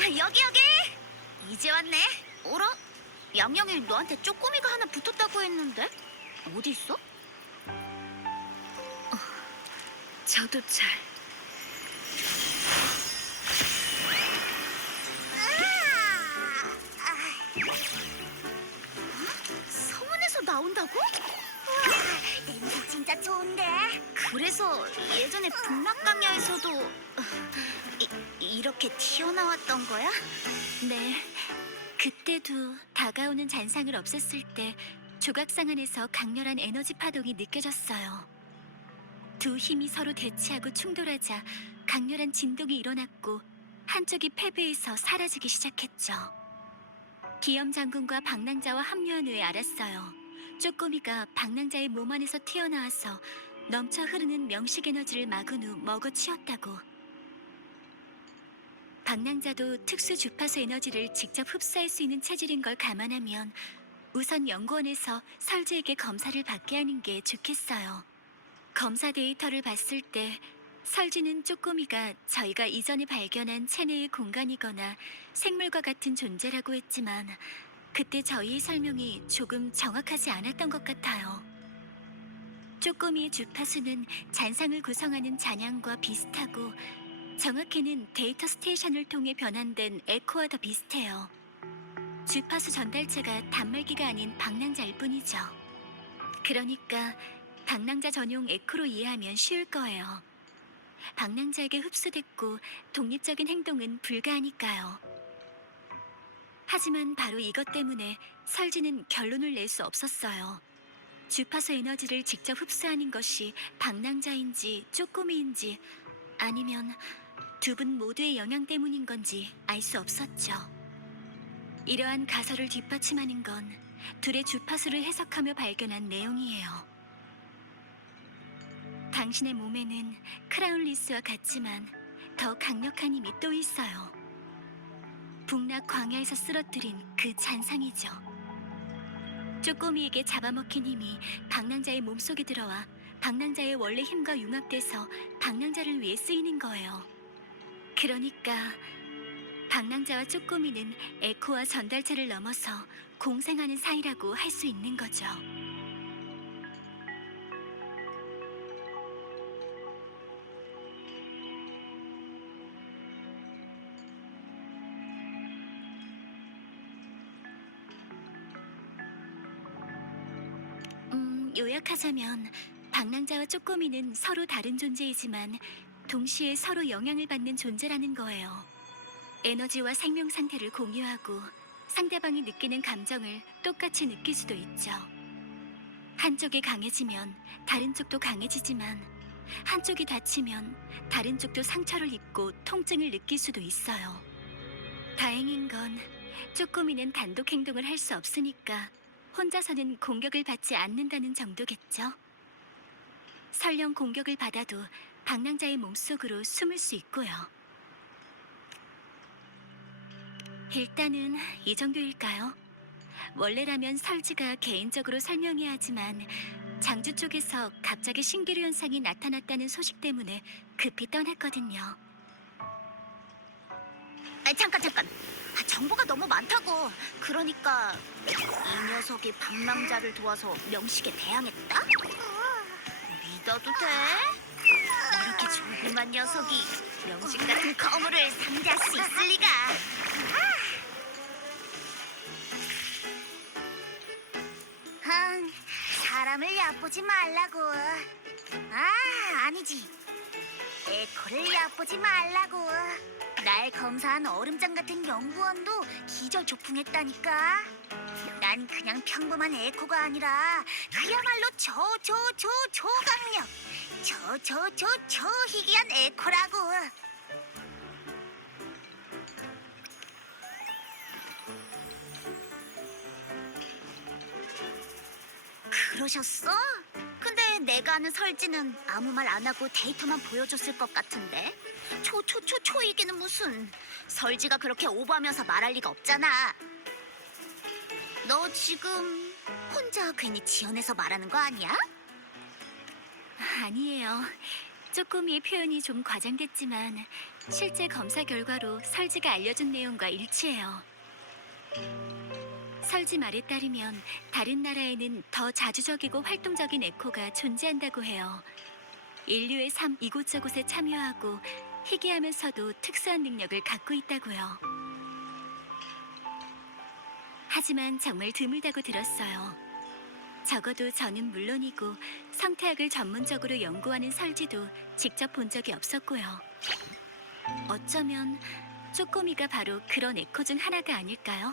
여기 여기! 이제 왔네. 어라? 양양이 너한테 쪼꼬미가 하나 붙었다고 했는데? 어디 있어? 저도 잘. 서문에서 나온다고? 냄새 진짜 좋은데? 그래서 예전에 북락강야에서도 이렇게 튀어나왔던 거야? 네. 그때도 다가오는 잔상을 없앴을 때 조각상 안에서 강렬한 에너지 파동이 느껴졌어요. 두 힘이 서로 대치하고 충돌하자 강렬한 진동이 일어났고 한쪽이 패배해서 사라지기 시작했죠. 기염 장군과 방랑자와 합류한 후에 알았어요. 쪼꼬미가 방랑자의 몸 안에서 튀어나와서 넘쳐 흐르는 명식 에너지를 막은 후 먹어치웠다고. 방랑자도 특수 주파수 에너지를 직접 흡수할 수 있는 체질인 걸 감안하면 우선 연구원에서 설주에게 검사를 받게 하는 게 좋겠어요. 검사 데이터를 봤을 때 설주는 쪼꼬미가 저희가 이전에 발견한 체내의 공간이거나 생물과 같은 존재라고 했지만 그때 저희의 설명이 조금 정확하지 않았던 것 같아요. 쪼꼬미의 주파수는 잔상을 구성하는 잔향과 비슷하고 정확히는 데이터 스테이션을 통해 변환된 에코와 더 비슷해요. 주파수 전달체가 단말기가 아닌 방랑자일 뿐이죠. 그러니까 방랑자 전용 에코로 이해하면 쉬울 거예요. 방랑자에게 흡수됐고 독립적인 행동은 불가하니까요. 하지만 바로 이것 때문에 설지는 결론을 낼 수 없었어요. 주파수 에너지를 직접 흡수하는 것이 방랑자인지 쪼꼬미인지 아니면 두 분 모두의 영향 때문인 건지 알 수 없었죠. 이러한 가설을 뒷받침하는 건 둘의 주파수를 해석하며 발견한 내용이에요. 당신의 몸에는 크라운 리스와 같지만 더 강력한 힘이 또 있어요. 북락 광야에서 쓰러뜨린 그 잔상이죠. 쪼꼬미에게 잡아먹힌 힘이 방랑자의 몸속에 들어와 방랑자의 원래 힘과 융합돼서 방랑자를 위해 쓰이는 거예요. 그러니까 방랑자와 쪼꼬미는 에코와 전달체를 넘어서 공생하는 사이라고 할 수 있는 거죠. 요약하자면 방랑자와 쪼꼬미는 서로 다른 존재이지만 동시에 서로 영향을 받는 존재라는 거예요. 에너지와 생명 상태를 공유하고 상대방이 느끼는 감정을 똑같이 느낄 수도 있죠. 한쪽이 강해지면 다른 쪽도 강해지지만 한쪽이 다치면 다른 쪽도 상처를 입고 통증을 느낄 수도 있어요. 다행인 건 쪼꼬미는 단독 행동을 할 수 없으니까 혼자서는 공격을 받지 않는다는 정도겠죠. 설령 공격을 받아도 방랑자의 몸속으로 숨을 수 있고요. 일단은 이 정도일까요? 원래라면 설지가 개인적으로 설명해야 하지만 장주 쪽에서 갑자기 신기루 현상이 나타났다는 소식 때문에 급히 떠났거든요. 잠깐. 정보가 너무 많다고. 그러니까 이 녀석이 방랑자를 도와서 명식에 대항했다? 믿어도 돼? 이렇게 조그만 녀석이 명식 같은 거물을 상대할 수 있을 리가. 사람을 얕보지 말라고. 아니지. 에코를 얕보지 말라고. 날 검사한 얼음장 같은 연구원도 기절조풍했다니까. 난 그냥 평범한 에코가 아니라 그야말로 초강력, 초희귀한 에코라고. 그러셨어? 근데 내가 아는 설지는 아무 말 안 하고 데이터만 보여줬을 것 같은데. 초이기는 무슨. 설지가 그렇게 오버하면서 말할 리가 없잖아. 너 지금 혼자 괜히 지어내서 말하는 거 아니야? 아니에요. 쪼꼬미의 표현이 좀 과장됐지만 실제 검사 결과로 설지가 알려준 내용과 일치해요. 설지 말에 따르면 다른 나라에는 더 자주적이고 활동적인 에코가 존재한다고 해요. 인류의 삶 이곳저곳에 참여하고 희귀하면서도 특수한 능력을 갖고 있다고요. 하지만 정말 드물다고 들었어요. 적어도 저는 물론이고 성태학을 전문적으로 연구하는 설지도 직접 본 적이 없었고요. 어쩌면 쪼꼬미가 바로 그런 에코 중 하나가 아닐까요?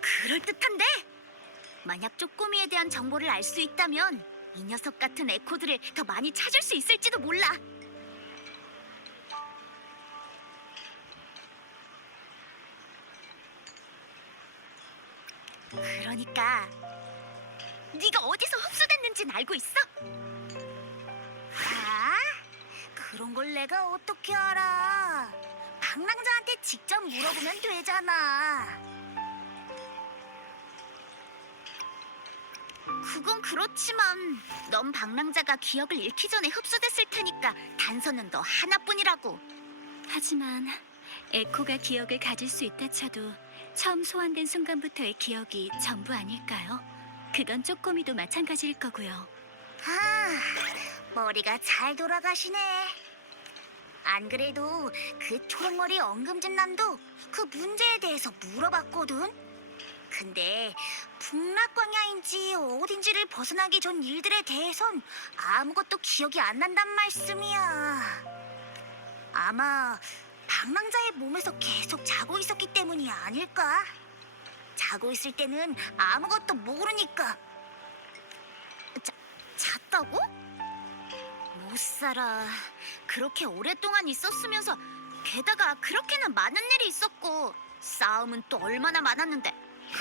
그럴듯한데? 만약 쪼꼬미에 대한 정보를 알 수 있다면 이 녀석 같은 에코들을 더 많이 찾을 수 있을지도 몰라. 그러니까 네가 어디서 흡수됐는지는 알고 있어? 아? 그런 걸 내가 어떻게 알아? 방랑자한테 직접 물어보면 되잖아. 그건 그렇지만 넌 방랑자가 기억을 잃기 전에 흡수됐을 테니까 단서는 너 하나뿐이라고. 하지만 에코가 기억을 가질 수 있다 쳐도 처음 소환된 순간부터의 기억이 전부 아닐까요? 그건 쪼꼬미도 마찬가지일 거고요. 아, 머리가 잘 돌아가시네. 안 그래도 그 초록머리 엉금진남도 그 문제에 대해서 물어봤거든. 근데 북락광야인지 어딘지를 벗어나기 전 일들에 대해선 아무것도 기억이 안 난단 말씀이야. 아마 방랑자의 몸에서 계속 자고 있었기 때문이 아닐까? 자고 있을 때는 아무것도 모르니까. 잤다고? 못 살아. 그렇게 오랫동안 있었으면서 게다가 그렇게나 많은 일이 있었고 싸움은 또 얼마나 많았는데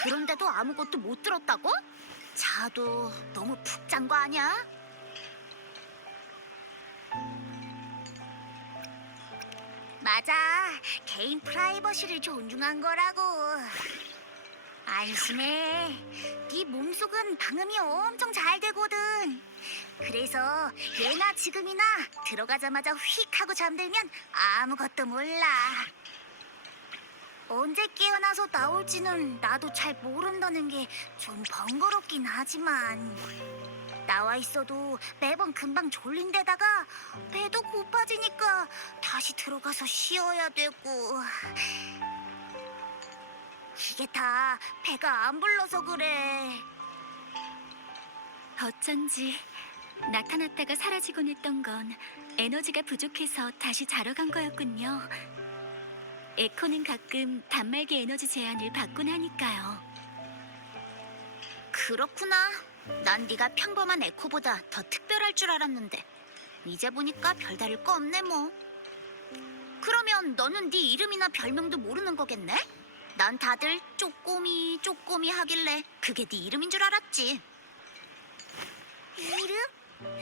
그런데도 아무것도 못 들었다고? 자도 너무 푹 잔 거 아니야? 맞아. 개인 프라이버시를 존중한 거라고. 안심해. 네 몸속은 방음이 엄청 잘 되거든. 그래서 예나 지금이나 들어가자마자 휙 하고 잠들면 아무것도 몰라. 언제 깨어나서 나올지는 나도 잘 모른다는 게 좀 번거롭긴 하지만 나와 있어도 매번 금방 졸린데다가 배도 고파지니까 다시 들어가서 쉬어야 되고 이게 다 배가 안 불러서 그래. 어쩐지 나타났다가 사라지곤 했던 건 에너지가 부족해서 다시 자러 간 거였군요. 에코는 가끔 단말기 에너지 제한을 받곤 하니까요. 그렇구나. 난 네가 평범한 에코보다 더 특별할 줄 알았는데 이제 보니까 별다를 거 없네 뭐. 그러면 너는 네 이름이나 별명도 모르는 거겠네? 난 다들 쪼꼬미 쪼꼬미 하길래 그게 네 이름인 줄 알았지. 이름?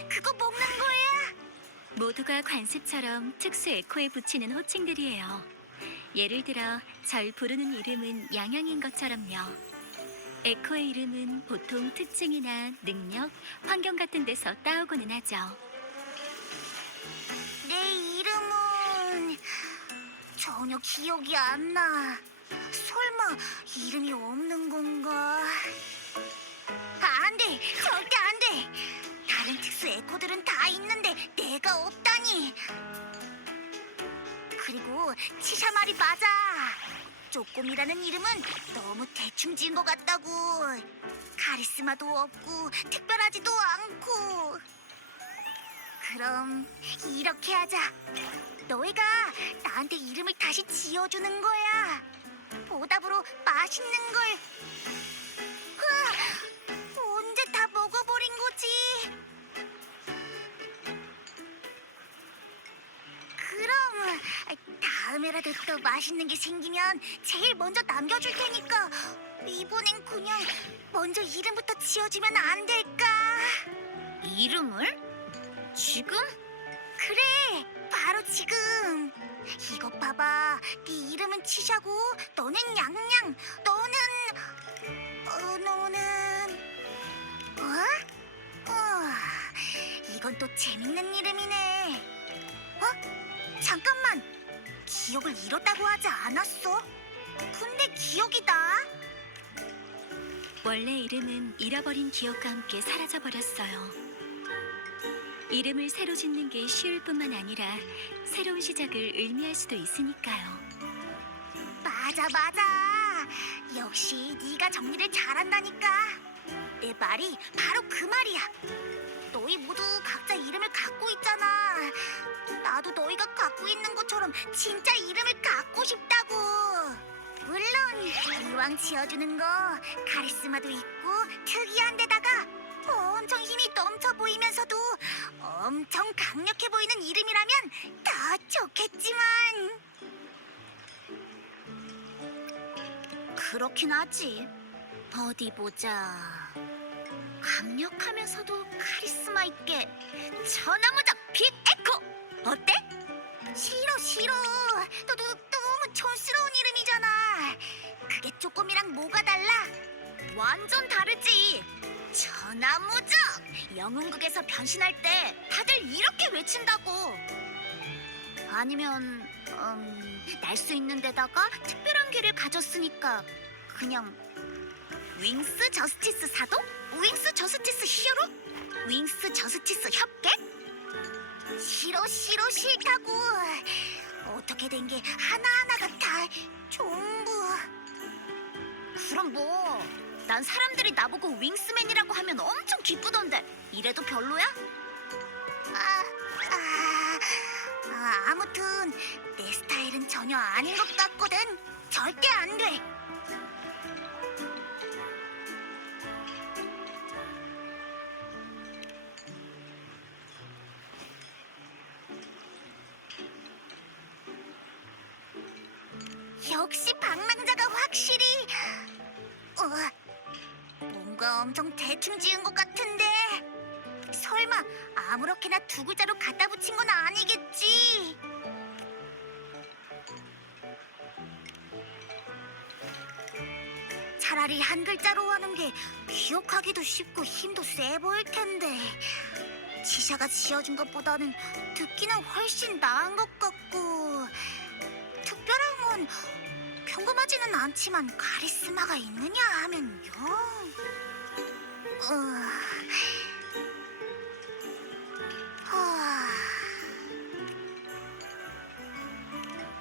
그거 먹는 거야? 모두가 관습처럼 특수 에코에 붙이는 호칭들이에요. 예를 들어 절 부르는 이름은 양양인 것처럼요. 에코의 이름은 보통 특징이나 능력, 환경 같은 데서 따오고는 하죠. 내 이름은 전혀 기억이 안 나. 설마 이름이 없는 건가? 안 돼! 절대 안 돼! 다른 특수 에코들은 다 있는데 내가 없다니! 그리고 치샤 말이 맞아! 쪼꼬미라는 이름은 너무 대충 지은 것 같다고. 카리스마도 없고 특별하지도 않고. 그럼 이렇게 하자. 너희가 나한테 이름을 다시 지어주는 거야. 보답으로 맛있는 걸. 으아, 언제 다 먹어버린 거지? 그럼 다음에라도 또 맛있는 게 생기면 제일 먼저 남겨줄 테니까 이번엔 그냥 먼저 이름부터 지어주면 안 될까? 이름을? 지금? 그래, 바로 지금. 이것 봐봐. 네 이름은 치샤고 너는 양양, 너는 이건 또 재밌는 이름이네. 어? 잠깐만. 기억을 잃었다고 하지 않았어? 근데 기억이 나? 원래 이름은 잃어버린 기억과 함께 사라져버렸어요. 이름을 새로 짓는 게 쉬울 뿐만 아니라 새로운 시작을 의미할 수도 있으니까요. 맞아. 역시 네가 정리를 잘한다니까. 내 말이 바로 그 말이야. 너희 모두 각자 이름을 갖고 있잖아. 나도 너희가 갖고 있는 것처럼 진짜 이름을 갖고 싶다고. 물론 이왕 지어주는 거 카리스마도 있고 특이한 데다가 엄청 힘이 넘쳐 보이면서도 엄청 강력해 보이는 이름이라면 더 좋겠지만. 그렇긴 하지. 어디 보자. 강력하면서도 카리스마 있게 천하무적 빅 에코 어때? 싫어. 너무 촌스러운 이름이잖아. 그게 쪼꼬미랑 뭐가 달라? 완전 다르지. 천하무적. 영웅극에서 변신할 때 다들 이렇게 외친다고. 아니면 날 수 있는 데다가 특별한 기를 가졌으니까 그냥 윙스 저스티스 사도? 윙스 저스티스 히어로? 윙스 저스티스 협객? 싫다고. 어떻게 된 게 하나하나가 다 전부. 그럼 뭐 난 사람들이 나보고 윙스맨이라고 하면 엄청 기쁘던데 이래도 별로야? 아무튼 내 스타일은 전혀 아닌 것 같거든. 절대 안 돼. 역시 방랑자가 확실히 뭔가 엄청 대충 지은 것 같은데. 설마 아무렇게나 두 글자로 갖다 붙인 건 아니겠지? 차라리 한 글자로 하는 게 기억하기도 쉽고 힘도 세 보일 텐데. 지샤가 지어준 것보다는 듣기는 훨씬 나은 것 같고, 특별한 건 평범하지는 않지만 카리스마가 있느냐 하면요.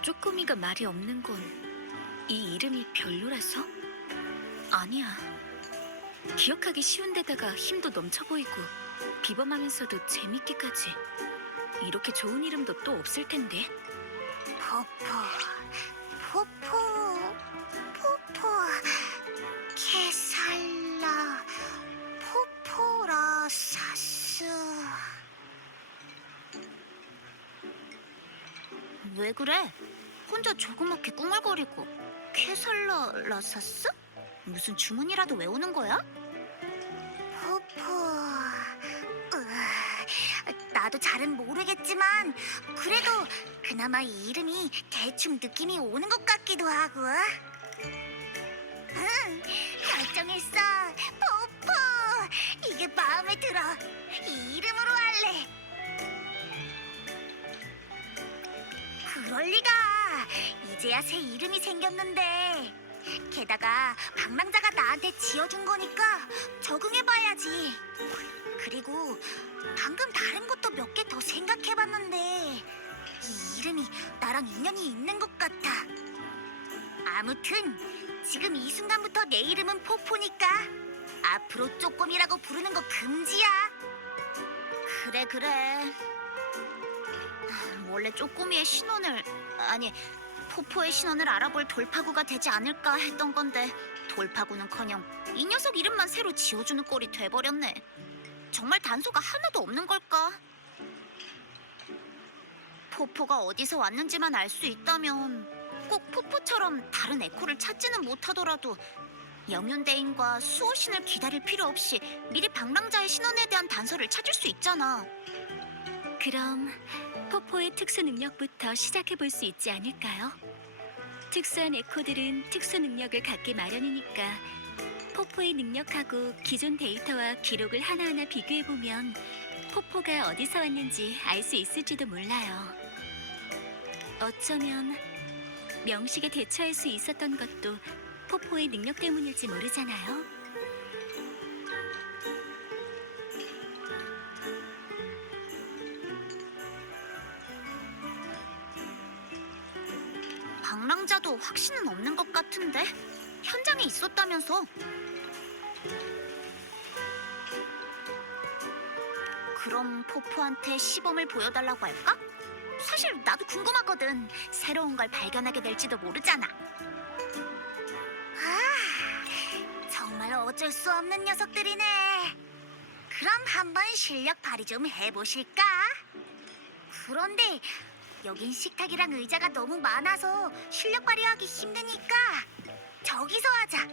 쪼꼬미가 말이 없는 건 이 이름이 별로라서? 아니야. 기억하기 쉬운 데다가 힘도 넘쳐 보이고 비범하면서도 재밌기까지. 이렇게 좋은 이름도 또 없을 텐데. 포포, 케살라, 포포라사스. 왜 그래? 혼자 조그맣게 꿍얼거리고 케살라 라사스? 무슨 주문이라도 외우는 거야? 포포. 나도 잘은 모르겠지만 그래도 그나마 이 이름이 대충 느낌이 오는 것 같기도 하고. 결정했어. 포포. 이게 마음에 들어. 이 이름으로 할래. 그럴 리가. 이제야 새 이름이 생겼는데. 게다가 방랑자가 나한테 지어준 거니까 적응해봐야지. 그리고 방금 다른 것도 몇 개 더 생각해봤는데 이 이름이 나랑 인연이 있는 것 같아. 아무튼 지금 이 순간부터 내 이름은 포포니까 앞으로 쪼꼬미라고 부르는 거 금지야. 그래. 원래 쪼꼬미의 신원을 아니 포포의 신원을 알아볼 돌파구가 되지 않을까 했던 건데 돌파구는커녕 이 녀석 이름만 새로 지어주는 꼴이 돼버렸네. 정말 단서가 하나도 없는 걸까? 포포가 어디서 왔는지만 알 수 있다면 꼭 포포처럼 다른 에코를 찾지는 못하더라도 영윤대인과 수호신을 기다릴 필요 없이 미리 방랑자의 신원에 대한 단서를 찾을 수 있잖아. 그럼 포포의 특수 능력부터 시작해 볼 수 있지 않을까요? 특수한 에코들은 특수 능력을 갖기 마련이니까 포포의 능력하고 기존 데이터와 기록을 하나하나 비교해 보면 포포가 어디서 왔는지 알 수 있을지도 몰라요. 어쩌면 명식에 대처할 수 있었던 것도 포포의 능력 때문일지 모르잖아요. 방랑자도 확신은 없는 것 같은데 현장에 있었다면서. 그럼 포포한테 시범을 보여달라고 할까? 사실 나도 궁금하거든. 새로운 걸 발견하게 될지도 모르잖아. 정말 어쩔 수 없는 녀석들이네. 그럼 한번 실력 발휘 좀 해보실까? 그런데 여긴 식탁이랑 의자가 너무 많아서 실력 발휘하기 힘드니까 저기서 하자.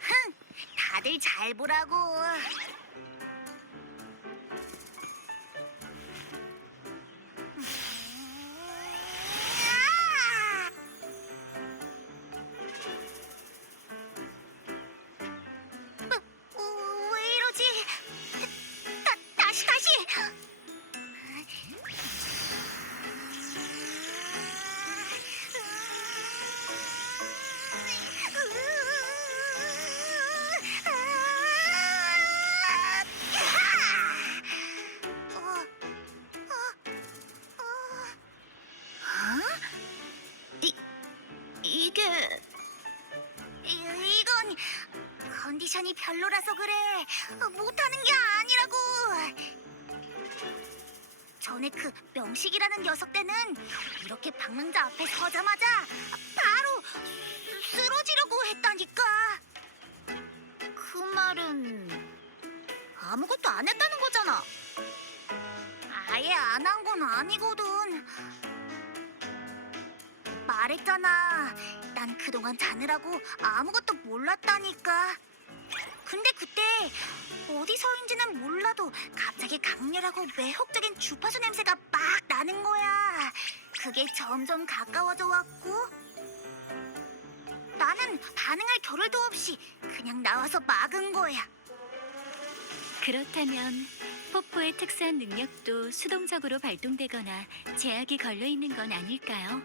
흥, 다들 잘 보라고. 왜 이러지? 다시. 이게 이건 컨디션이 별로라서 그래. 못하는 게 아니라고. 전에 그 명식이라는 녀석 때는 이렇게 방랑자 앞에 서자마자 바로 쓰러지려고 했다니까. 그 말은 아무것도 안 했다는 거잖아. 아예 안 한 건 아니거든. 말했잖아. 난 그동안 자느라고 아무것도 몰랐다니까. 근데 그때 어디서인지는 몰라도 갑자기 강렬하고 매혹적인 주파수 냄새가 막 나는 거야. 그게 점점 가까워져 왔고 나는 반응할 겨를도 없이 그냥 나와서 막은 거야. 그렇다면 포포의 특수한 능력도 수동적으로 발동되거나 제약이 걸려 있는 건 아닐까요?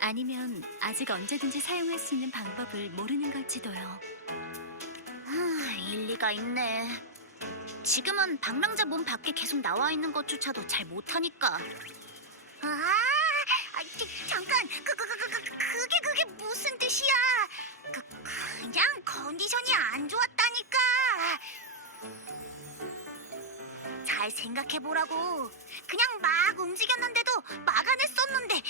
아니면 아직 언제든지 사용할 수 있는 방법을 모르는 걸지도요. 일리가 있네. 지금은 방랑자 몸 밖에 계속 나와 있는 것조차도 잘 못하니까. 잠깐. 그게 무슨 뜻이야? 그냥 컨디션이 안 좋았다니까. 잘 생각해보라고. 그냥 막 움직였는데도 막아냈었는데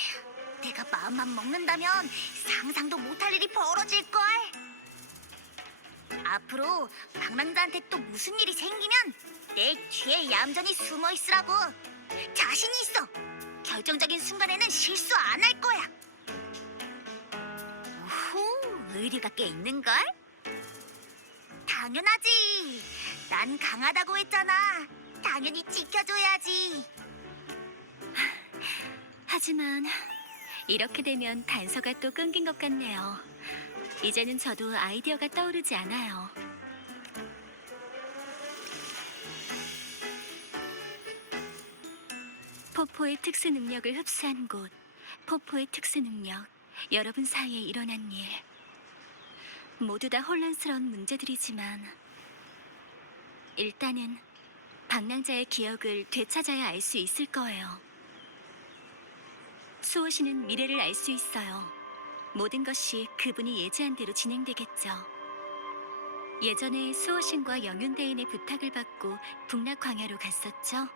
내가 마음만 먹는다면 상상도 못할 일이 벌어질걸. 앞으로 방랑자한테 또 무슨 일이 생기면 내 뒤에 얌전히 숨어 있으라고. 자신 있어. 결정적인 순간에는 실수 안 할 거야. 오, 의리가 꽤 있는걸? 당연하지. 난 강하다고 했잖아. 당연히 지켜줘야지. 하지만 이렇게 되면 단서가 또 끊긴 것 같네요. 이제는 저도 아이디어가 떠오르지 않아요. 포포의 특수 능력을 흡수한 곳, 포포의 특수 능력, 여러분 사이에 일어난 일. 모두 다 혼란스러운 문제들이지만 일단은 방랑자의 기억을 되찾아야 알 수 있을 거예요. 수호 씨는 미래를 알 수 있어요. 모든 것이 그분이 예지한 대로 진행되겠죠. 예전에 수호 신과 영윤대인의 부탁을 받고 북락 광야로 갔었죠.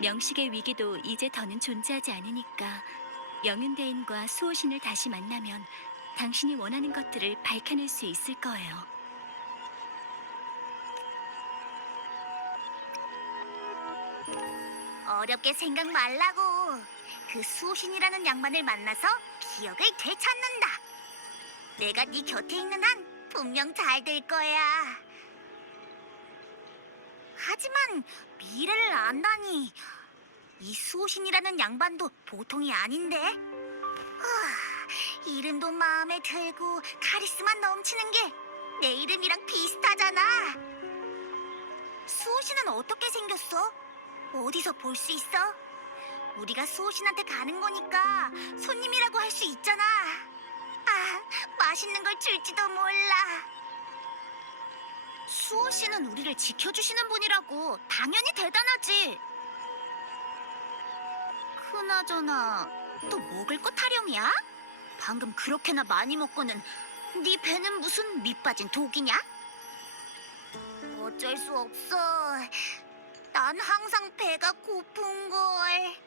명식의 위기도 이제 더는 존재하지 않으니까 영윤대인과 수호신을 다시 만나면 당신이 원하는 것들을 밝혀낼 수 있을 거예요. 어렵게 생각 말라고. 그 수호신이라는 양반을 만나서 기억을 되찾는다. 내가 네 곁에 있는 한 분명 잘 될 거야. 하지만 미래를 안다니 이 수호신이라는 양반도 보통이 아닌데. 이름도 마음에 들고 카리스마 넘치는 게 내 이름이랑 비슷하잖아. 수호신은 어떻게 생겼어? 어디서 볼 수 있어? 우리가 수호신한테 가는 거니까 손님이라고 할 수 있잖아. 맛있는 걸 줄지도 몰라. 수호 씨는 우리를 지켜주시는 분이라고. 당연히 대단하지. 그나저나 또 먹을 거 타령이야? 방금 그렇게나 많이 먹고는 네 배는 무슨 밑 빠진 독이냐? 어쩔 수 없어. 난 항상 배가 고픈걸.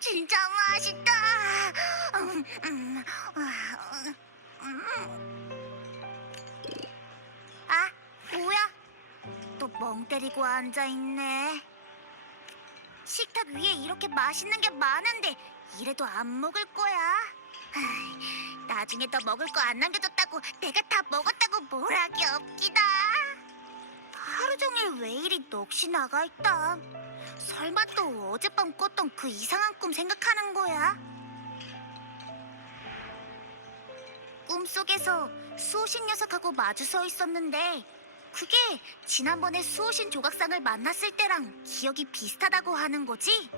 진짜 맛있다. 아, 뭐야? 또 멍 때리고 앉아있네. 식탁 위에 이렇게 맛있는 게 많은데 이래도 안 먹을 거야. 나중에 더 먹을 거 안 남겨뒀다고 내가 다 먹었다고 뭘 하기 없기다. 하루 종일 왜 이리 넋이 나가 있다. 설마 또 어젯밤 꿨던 그 이상한 꿈 생각하는 거야? 꿈속에서 수호신 녀석하고 마주 서 있었는데 그게 지난번에 수호신 조각상을 만났을 때랑 기억이 비슷하다고 하는 거지?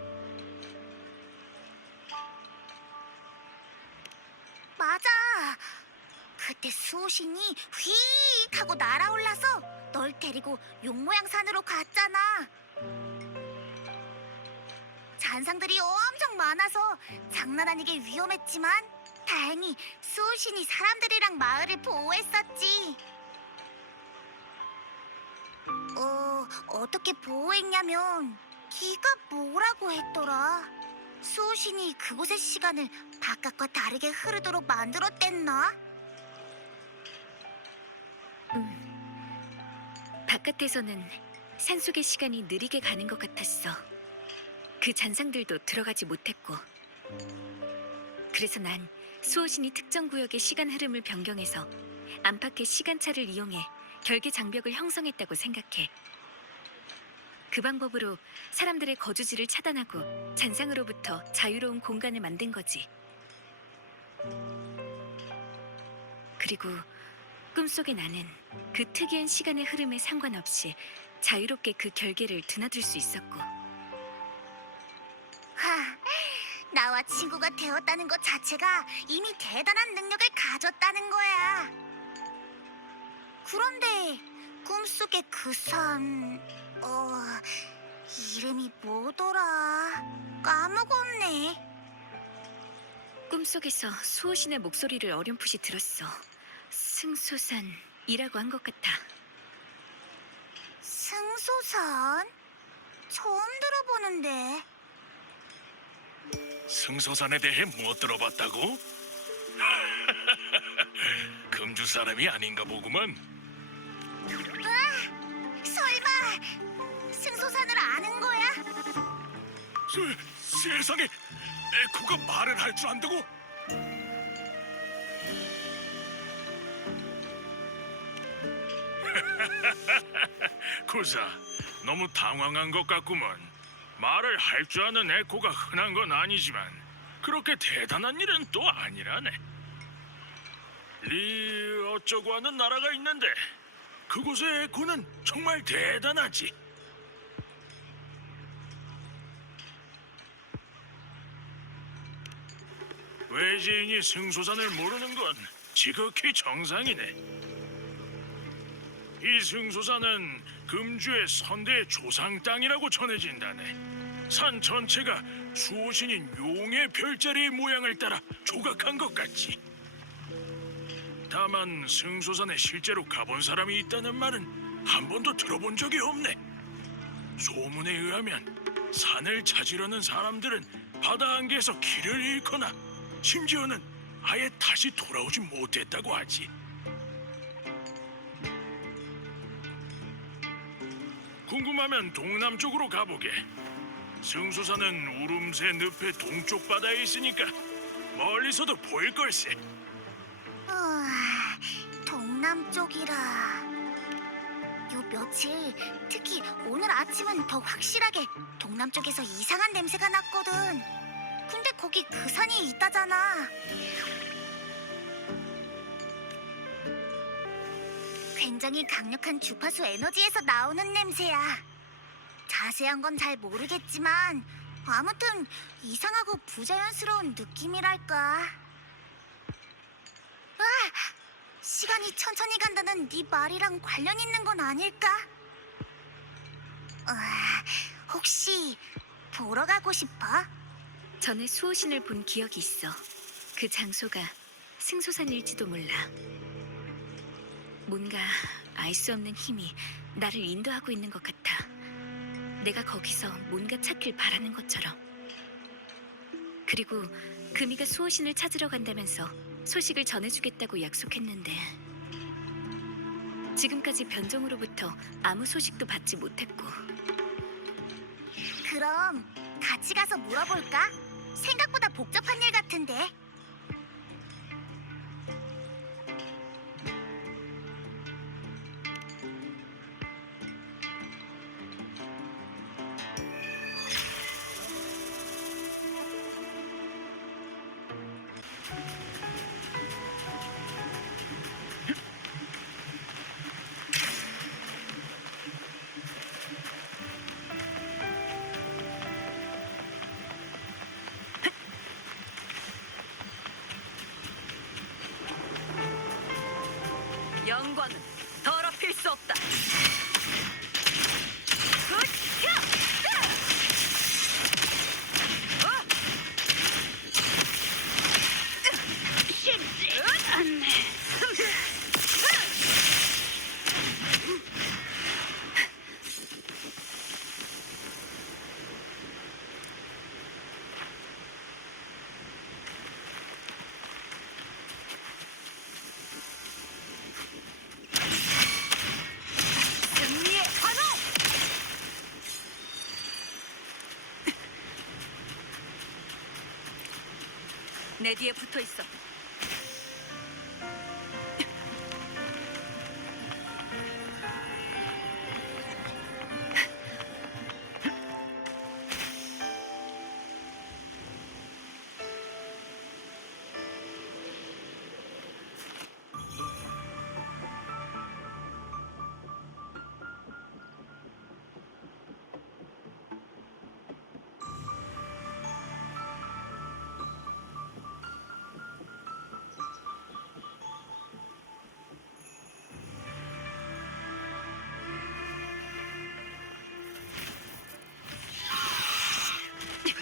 맞아. 그때 수호신이 휙 하고 날아올라서 널 데리고 용모양 산으로 갔잖아. 잔상들이 엄청 많아서 장난 아니게 위험했지만 다행히 수호신이 사람들이랑 마을을 보호했었지. 어떻게 보호했냐면 기가 뭐라고 했더라. 수호신이 그곳의 시간을 바깥과 다르게 흐르도록 만들었댔나? 바깥에서는 산속의 시간이 느리게 가는 것 같았어. 그 잔상들도 들어가지 못했고. 그래서 난 수호신이 특정 구역의 시간 흐름을 변경해서 안팎의 시간차를 이용해 결계 장벽을 형성했다고 생각해. 그 방법으로 사람들의 거주지를 차단하고 잔상으로부터 자유로운 공간을 만든 거지. 그리고 꿈속의 나는 그 특이한 시간의 흐름에 상관없이 자유롭게 그 결계를 드나들 수 있었고. 나와 친구가 되었다는 것 자체가 이미 대단한 능력을 가졌다는 거야. 그런데 꿈속의 그 산... 이름이 뭐더라? 까먹었네. 꿈속에서 수호신의 목소리를 어렴풋이 들었어. 승소산이라고 한 것 같아. 승소산? 처음 들어보는데. 승소산에 대해 못 들어봤다고? 금주 사람이 아닌가 보구만. 설마 승소산을 아는 거야? 세상에, 에코가 말을 할 줄 안다고? 구사, 너무 당황한 것 같구먼. 말을 할 줄 아는 에코가 흔한 건 아니지만 그렇게 대단한 일은 또 아니라네. 리 어쩌고 하는 나라가 있는데 그곳의 에코는 정말 대단하지. 외지인이 승소산을 모르는 건 지극히 정상이네. 이 승소산은 금주의 선대의 조상 땅이라고 전해진다네. 산 전체가 수호신인 용의 별자리의 모양을 따라 조각한 것 같지. 다만 승소산에 실제로 가본 사람이 있다는 말은 한 번도 들어본 적이 없네. 소문에 의하면 산을 찾으려는 사람들은 바다 한계에서 길을 잃거나 심지어는 아예 다시 돌아오지 못했다고 하지. 궁금하면 동남쪽으로 가보게. 승수사는 우름새 늪의 동쪽 바다에 있으니까 멀리서도 보일 걸세. 동남쪽이라. 요 며칠, 특히 오늘 아침은 더 확실하게 동남쪽에서 이상한 냄새가 났거든. 근데 거기 그 산이 있다잖아. 굉장히 강력한 주파수 에너지에서 나오는 냄새야. 자세한 건 잘 모르겠지만 아무튼 이상하고 부자연스러운 느낌이랄까. 아! 시간이 천천히 간다는 네 말이랑 관련 있는 건 아닐까? 혹시 보러 가고 싶어? 전에 수호신을 본 기억이 있어. 그 장소가 승소산일지도 몰라. 뭔가 알 수 없는 힘이 나를 인도하고 있는 것 같아. 내가 거기서 뭔가 찾길 바라는 것처럼. 그리고 금이가 수호신을 찾으러 간다면서 소식을 전해주겠다고 약속했는데 지금까지 변종으로부터 아무 소식도 받지 못했고. 그럼 같이 가서 물어볼까? 생각보다 복잡한 일 같은데. 영광은 더럽힐 수 없다. 승리의 환호! 내 뒤에 붙어 있어.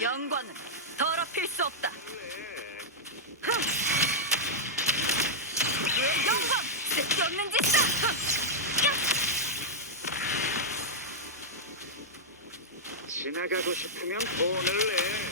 영광은 더럽힐 수 없다. 왜 영광! 쓸데없는 짓이다! 지나가고 싶으면 돈을 내.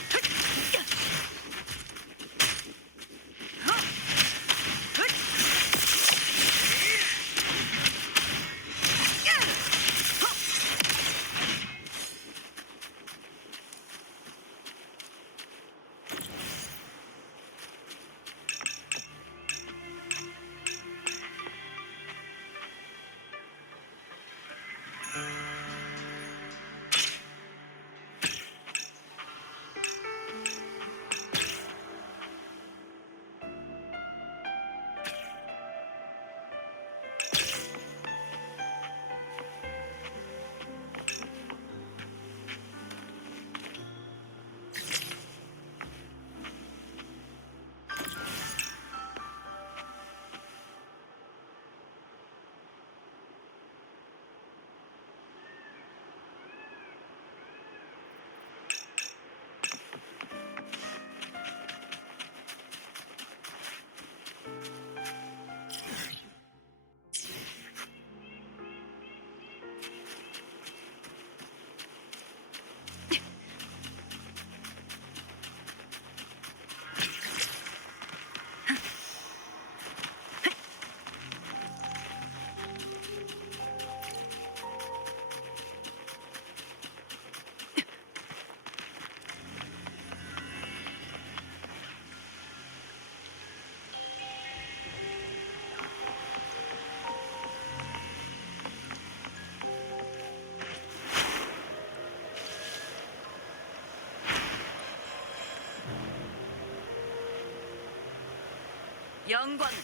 영광은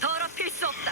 더럽힐 수 없다.